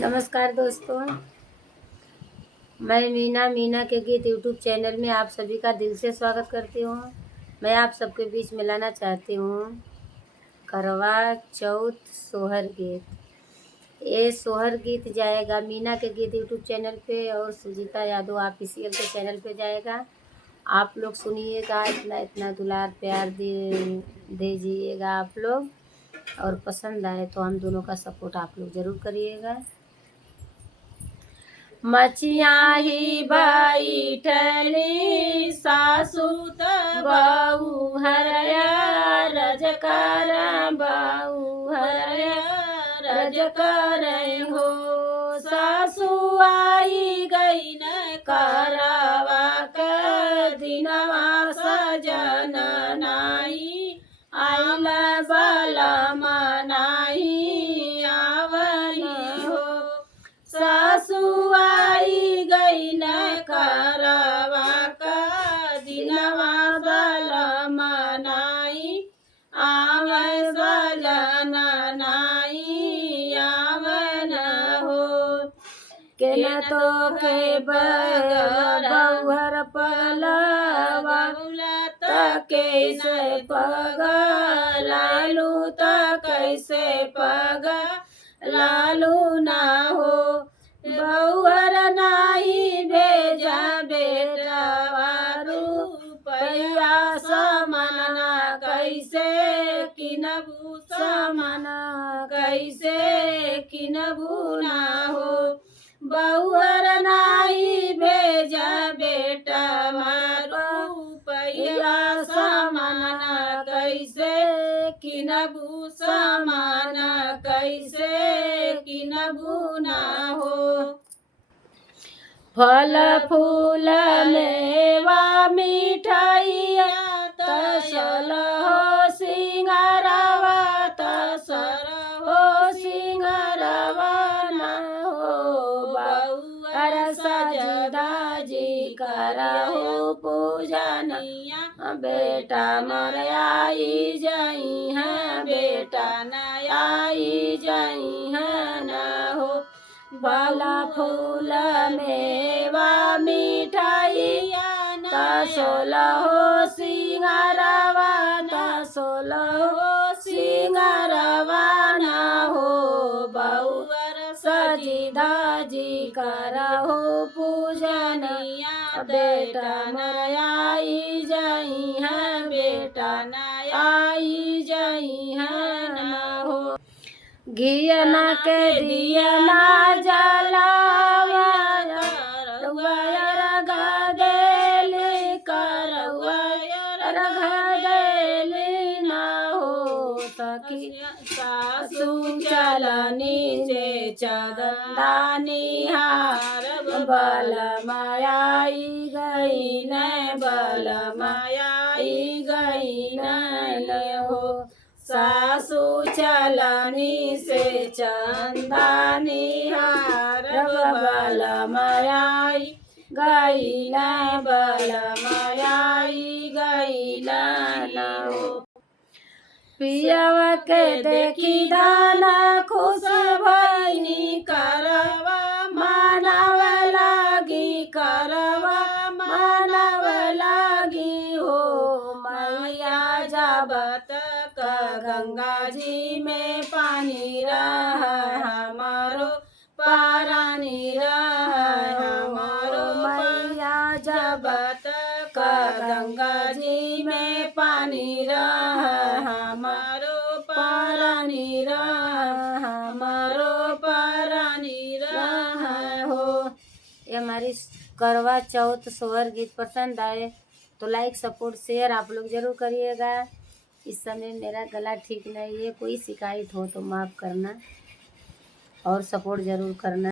नमस्कार दोस्तों, मैं मीना के गीत यूट्यूब चैनल में आप सभी का दिल से स्वागत करती हूँ। मैं आप सबके बीच में लाना चाहती हूँ करवा चौथ सोहर गीत। ये सोहर गीत जाएगा मीना के गीत यूट्यूब चैनल पे और सुजीता यादव ऑफिशियल के चैनल पे जाएगा। आप लोग सुनिएगा, इतना इतना दुलार प्यार दीजिएगा आप लोग, और पसंद आए तो हम दोनों का सपोर्ट आप लोग ज़रूर करिएगा। मचिया ही बैठली सासु बहू हरया रजकर बहू हरया रजकर हो। सासु आई गई न करवा के दिनवा सजन नाई आइल बल मनाई आवली हो। सासु आई गई न करवा का दिनवा बल मनाई आवे बलन नाई आवन हो। के न तो के बहुहर पगलवा त कैसे पग लालू त कैसे पग लालू ना हो। बहुहर नाही भेजा बेटवा रुपया समना कैसे किनबू समना कैसे किनबू ना हो। बहुहर नाही भेजा बेटवा रुपया समना कैसे किनबू समना कैसे किनबू ना हो। फल फूल मेवा मिठाइया तसल हो सिंगारवा तसल हो सिंगारवा ना हो। बहुअर सजदा जी करहु पूजनिया बेटा मोर आई जाई है बेटा न आई जाई है न हो। बाला फूल मेवा मिठाइया तसल हो सिंगारवा तसल हो सिंगारवा न हो। बहुअर सजिदा जी करहु पूजनिया बेटा मोर आई जाई है बेटा न आई जाई है न हो। घियना के दियना जलावा रघ देली करवा रघ देली ना हो। सखी सासु चलनी से चंदानी हार बल मायाई गई न बल मायाई गई न हो। सासु चलनी से चंदानी हार बल मायाई गई न बल मायाई गई न हो। पियवा के देखी दाना खुश भइनी करवा मानव लागी करवा मानव लागी हो। मैया जाबत गंगा जी में पानी रह हमारो पारानी रह हमारो। मैया जाबत गंगा जी में पानी रह हमारो पारानी रह हमारो पारानी रह हो। ये हमारी करवा चौथ सोहर गीत पसंद आए तो लाइक सपोर्ट शेयर आप लोग ज़रूर करिएगा। इस समय मेरा गला ठीक नहीं है, कोई शिकायत हो तो माफ़ करना और सपोर्ट ज़रूर करना।